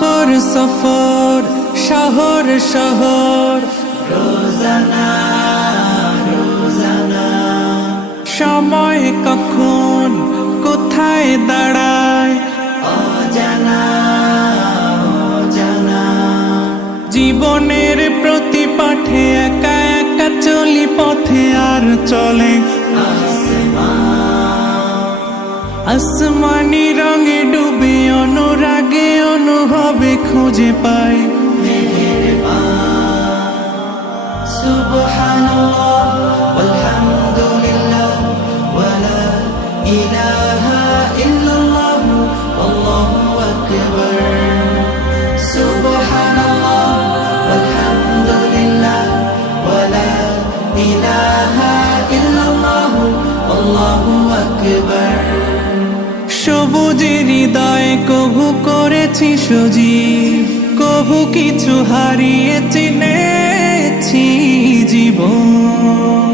সফর সফর শহর শহর রোজানা রোজানা সময় কখন কোথায় দাঁড়ায় অজানা অজানা জীবনের প্রতি পাঠে একা একা চলি পথে আর চলে আসমানি রঙে ডুবে অনুরাগে অনুভবে খুঁজে পাই সুবহানাল্লাহ ওয়ালহামদুলিল্লাহ ওয়ালা ইলাহা ইল্লাল্লাহ আল্লাহু আকবার সুবহানাল্লাহ ওয়ালহামদুলিল্লাহ ওয়ালা ইলাহা ইল্লাল্লাহ আল্লাহু আকবার সবুজের হৃদয়ে কভু করেছি সজীব কভু কিছু হারিয়ে চিনেছি জীবন